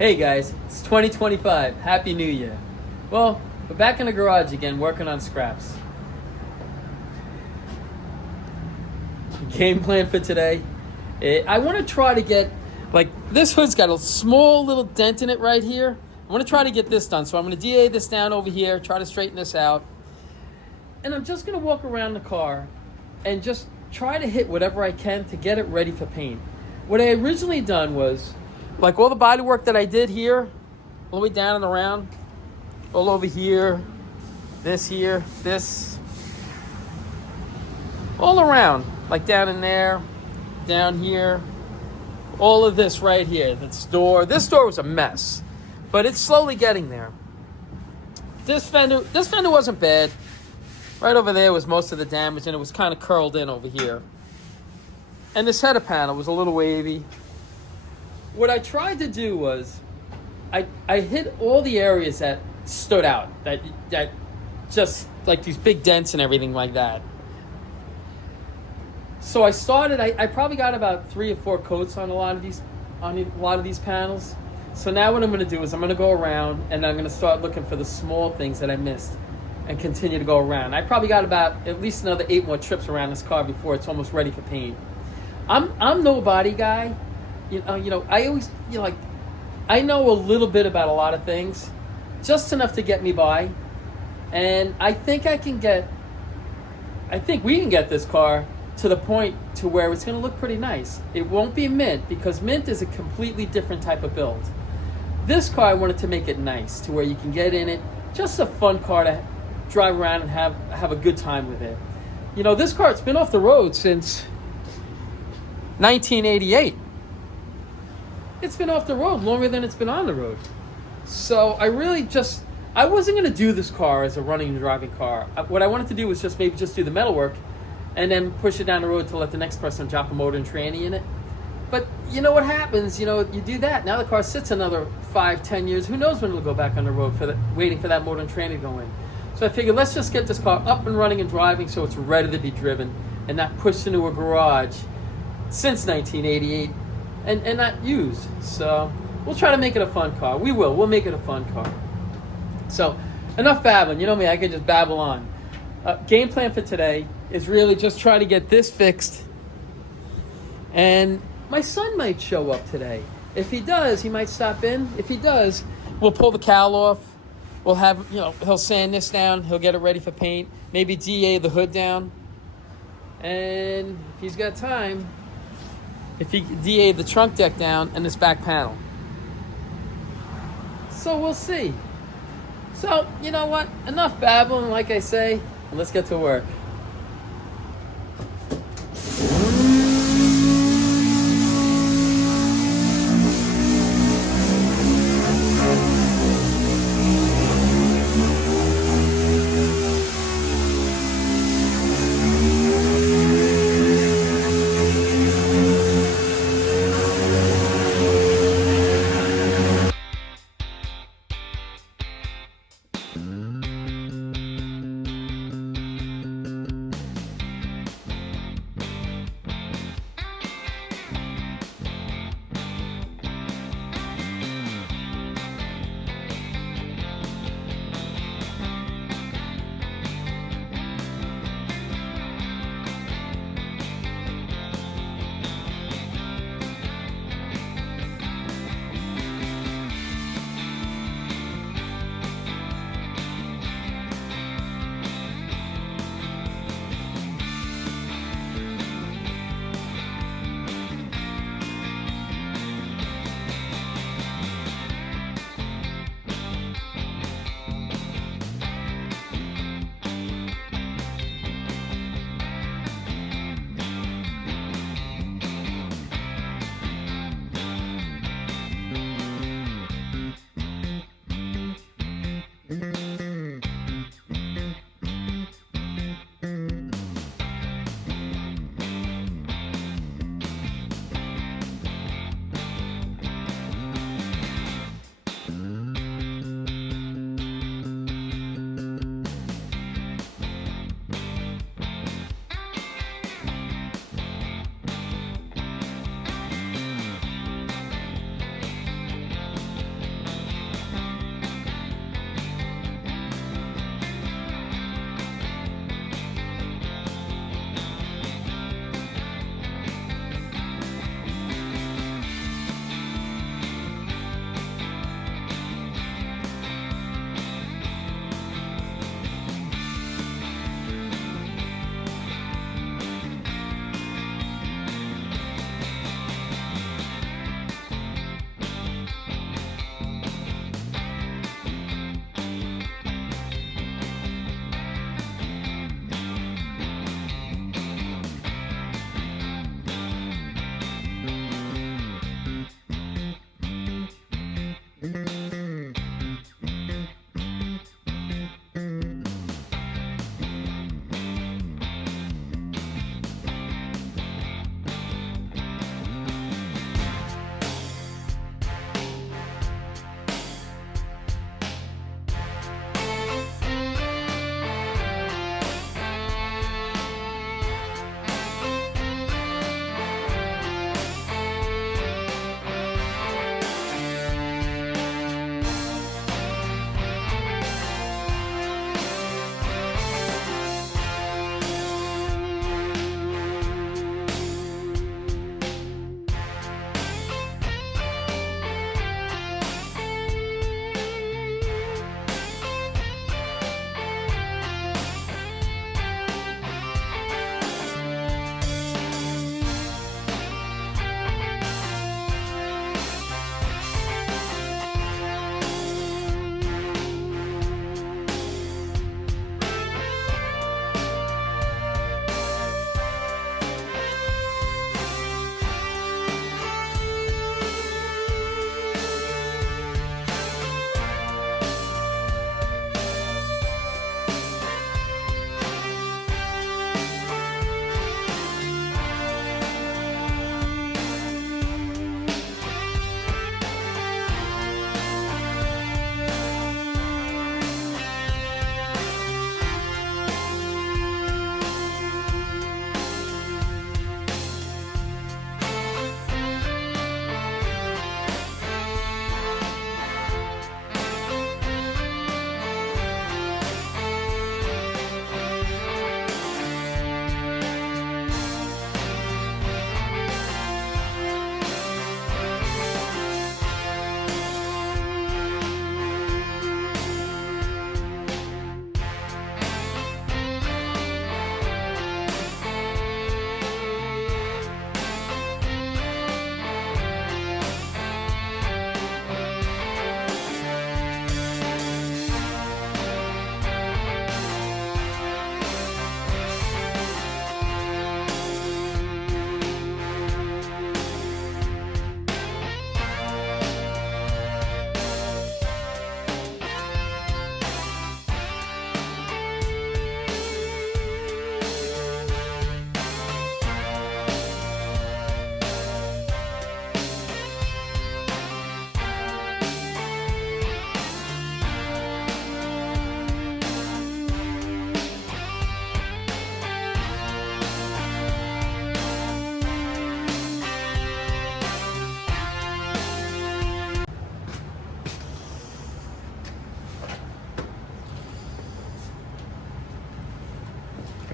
Hey guys, it's 2025. Happy New Year. Well, we're back in the garage again working on scraps. Game plan for today. I want to try to get, this hood's got a small little dent in it right here. I want to try to get this done. So I'm going to DA this down over here, try to straighten this out. And I'm just going to walk around the car and just try to hit whatever I can to get it ready for paint. What I originally done was, like all the body work that I did here, all the way down and around, all over here, this, all around, like down in there, down here, all of this right here, this door was a mess, but it's slowly getting there. This fender wasn't bad. Right over there was most of the damage, and it was kind of curled in over here. And this header panel was a little wavy. What I tried to do was, I hit all the areas that stood out, that just like these big dents and everything like that. So I started. I probably got about 3 or 4 coats on a lot of these panels. So now what I'm going to do is I'm going to go around and I'm going to start looking for the small things that I missed, and continue to go around. I probably got about at least another 8 more trips around this car before it's almost ready for paint. I'm no body guy. I always, I know a little bit about a lot of things, just enough to get me by. And I think we can get this car to the point to where it's going to look pretty nice. It won't be mint, because mint is a completely different type of build. This car, I wanted to make it nice to where you can get in it. Just a fun car to drive around and have a good time with it. This car, it's been off the road since 1988. It's been off the road longer than it's been on the road. So I wasn't going to do this car as a running and driving car. What I wanted to do was maybe just do the metal work and then push it down the road to let the next person drop a motor and tranny in it. But you know what happens? You do that. Now the car sits another 5-10 years. Who knows when it'll go back on the road waiting for that motor and tranny to go in. So I figured, let's just get this car up and running and driving so it's ready to be driven and not pushed into a garage since 1988 and not used. So we'll try to make it a fun car. We'll make it a fun car. So enough babbling. You know me, I can just babble on. Game plan for today is really just try to get this fixed. And my son might show up today. If he does, he might stop in. If he does, we'll pull the cowl off. We'll have, he'll sand this down. He'll get it ready for paint. Maybe DA the hood down. And if he's got time, if he DA the trunk deck down and this back panel. So we'll see. So, you know what? Enough babbling, like I say, and let's get to work.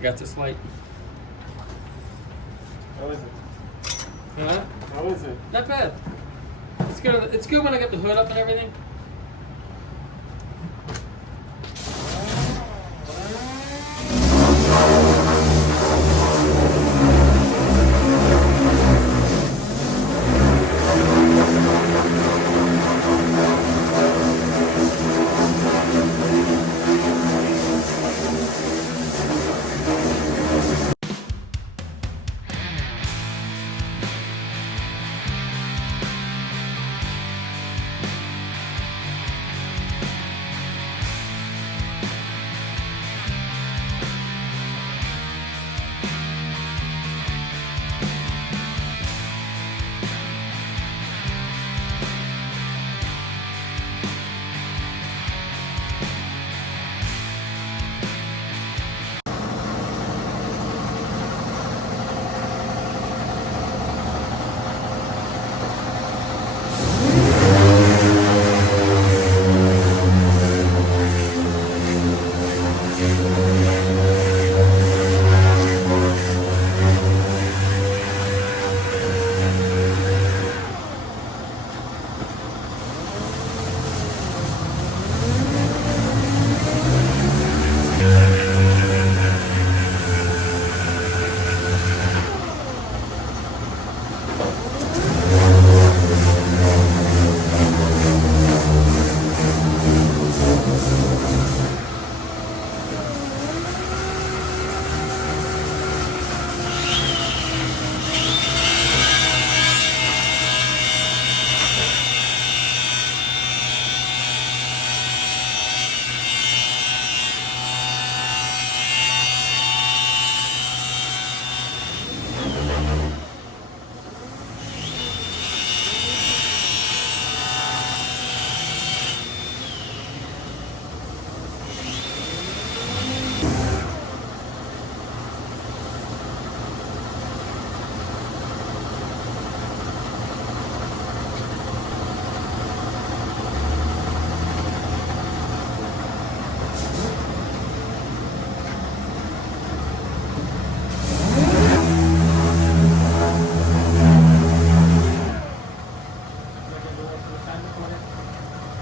got this light. How is it? Huh? How is it? Not bad. It's good. It's good when I got the hood up and everything.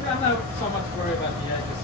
I'm not so much worried about the edges.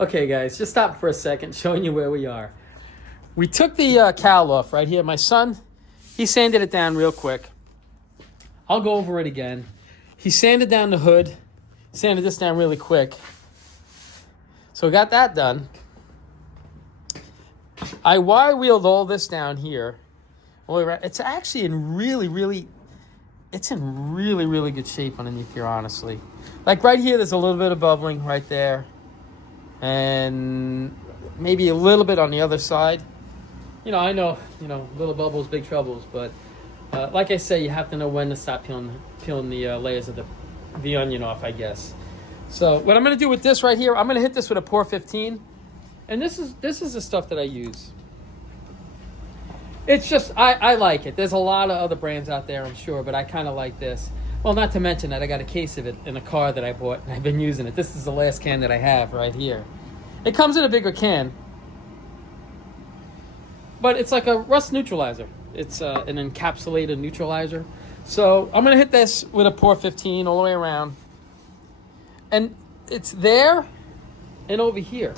Okay, guys, just stop for a second, showing you where we are. We took the cowl off right here. My son, he sanded it down real quick. I'll go over it again. He sanded down the hood, sanded this down really quick. So we got that done. I wire wheeled all this down here. It's actually in really good shape underneath here, honestly. Like right here, there's a little bit of bubbling right there. And maybe a little bit on the other side. I know, little bubbles, big troubles, but like I say, you have to know when to stop peeling the layers of the onion off, I guess. So what I'm going to do with this right here, I'm going to hit this with a Pour 15, and this is the stuff that I use. It's just I like it. There's a lot of other brands out there, I'm sure, but I kind of like this. Well, not to mention that I got a case of it in a car that I bought, and I've been using it. This is the last can that I have right here. It comes in a bigger can, but it's like a rust neutralizer. It's an encapsulated neutralizer. So I'm going to hit this with a Pour 15 all the way around. And it's there and over here.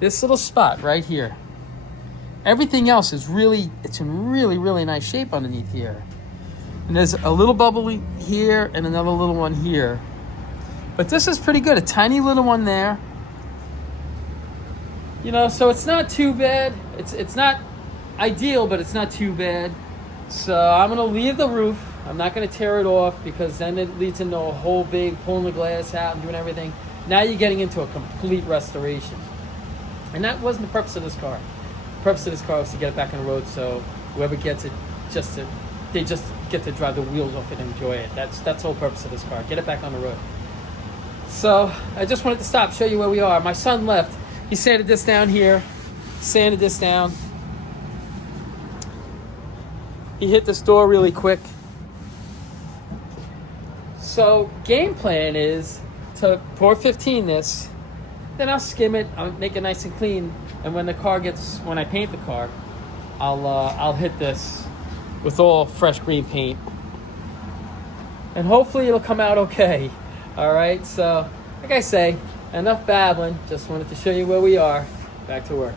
This little spot right here. Everything else is it's in really nice shape underneath here. And there's a little bubble here and another little one here. But this is pretty good. A tiny little one there. So it's not too bad. It's not ideal, but it's not too bad. So I'm going to leave the roof. I'm not going to tear it off because then it leads into a whole big pulling the glass out and doing everything. Now you're getting into a complete restoration. And that wasn't the purpose of this car. The purpose of this car was to get it back on the road so whoever gets it, they just get to drive the wheels off it and enjoy it. That's the whole purpose of this car. Get it back on the road. So I just wanted to stop, show you where we are. My son left. He sanded this down here. Sanded this down. He hit this door really quick. So game plan is to pour 15 this, then I'll skim it, I'll make it nice and clean, and when I paint the car, I'll hit this with all fresh green paint, and hopefully it'll come out okay. All right, so like I say, enough babbling. Just wanted to show you where we are. Back to work.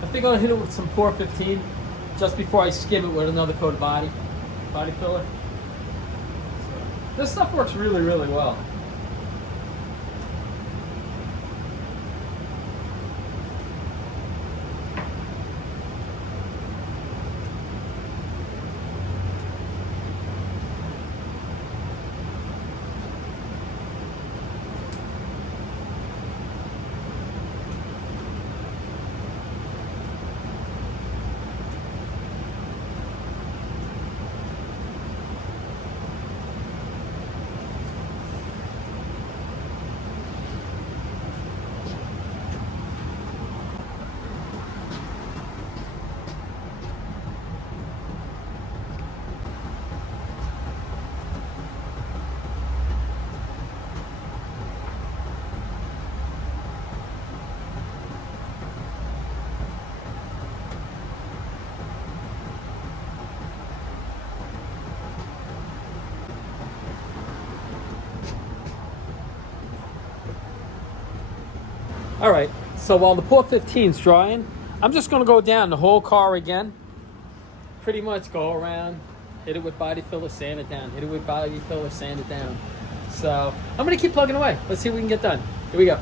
I think I'm gonna hit it with some Pour 15 just before I skim it with another coat of body filler. So, this stuff works really, really well. All right, so while the Pour 15 is drying, I'm just gonna go down the whole car again. Pretty much go around, hit it with body filler, sand it down, hit it with body filler, sand it down. So I'm gonna keep plugging away. Let's see what we can get done. Here we go.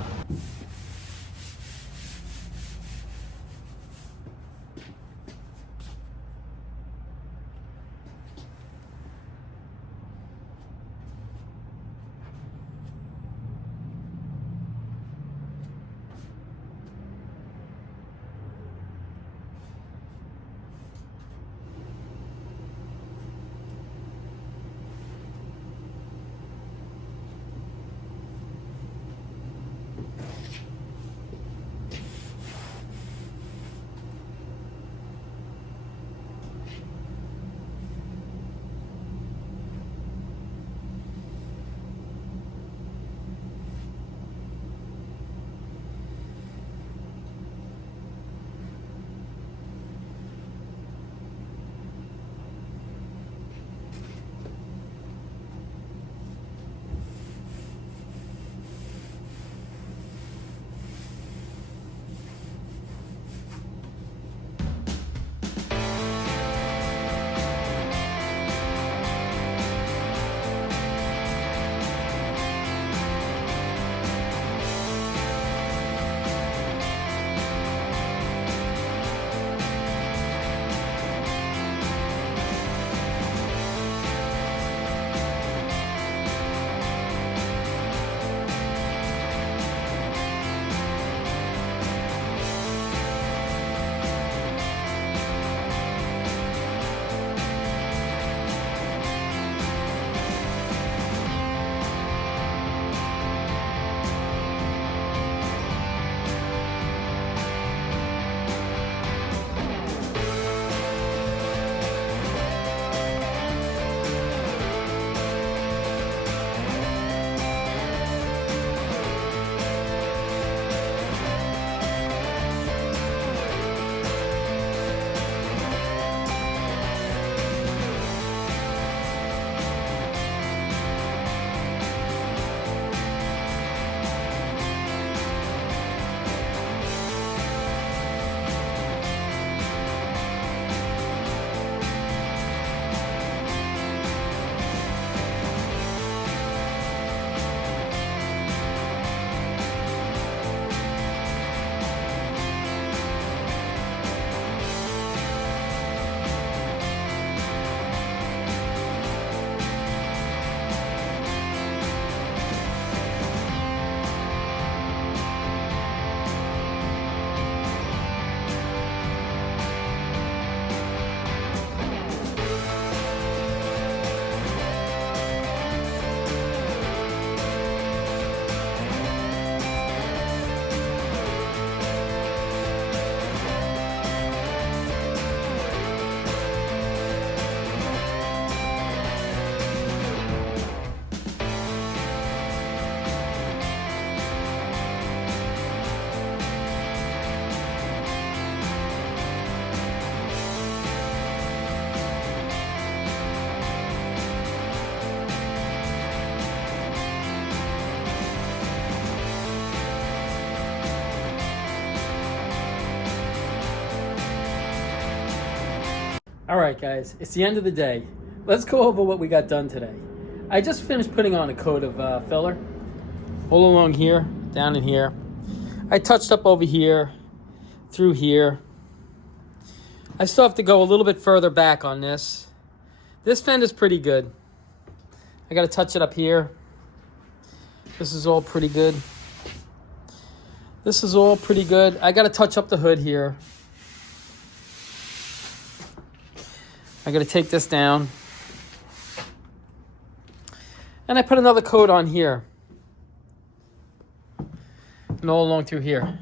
All right, guys, it's the end of the day. Let's go over what we got done today. I just finished putting on a coat of filler. All along here, down in here. I touched up over here, through here. I still have to go a little bit further back on this. This fender's pretty good. I got to touch it up here. This is all pretty good. This is all pretty good. I got to touch up the hood here. I got to take this down. And I put another coat on here. And all along through here.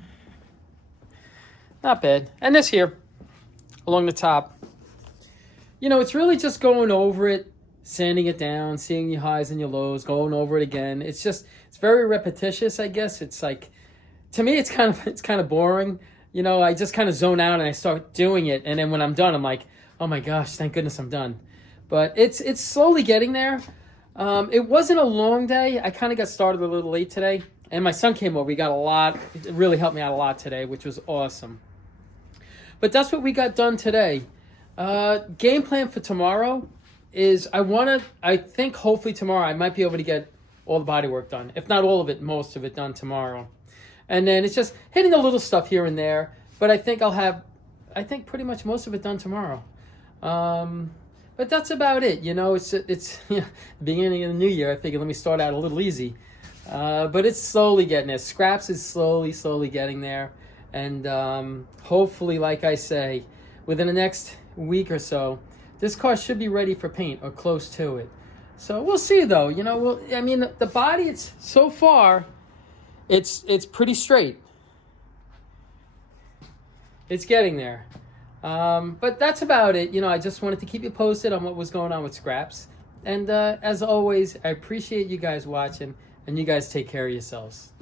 Not bad. And this here, along the top. You know, it's really just going over it, sanding it down, seeing your highs and your lows, going over it again. It's very repetitious, I guess. It's like, to me, it's kind of boring. You know, I just kind of zone out and I start doing it. And then when I'm done, I'm like, oh my gosh, thank goodness I'm done. But it's slowly getting there. It wasn't a long day. I kind of got started a little late today. And my son came over. He got a lot. It really helped me out a lot today, which was awesome. But that's what we got done today. Game plan for tomorrow is I think hopefully tomorrow I might be able to get all the body work done. If not all of it, most of it done tomorrow. And then it's just hitting the little stuff here and there. But I think pretty much most of it done tomorrow. But that's about it. You know, it's the beginning of the new year. I figured let me start out a little easy. But it's slowly getting there. Scraps is slowly getting there. And hopefully, like I say, within the next week or so, this car should be ready for paint or close to it. So we'll see, though. You know, the body, so far, it's pretty straight. It's getting there. But that's about it. You know, I just wanted to keep you posted on what was going on with Scraps. And as always, I appreciate you guys watching. And you guys take care of yourselves.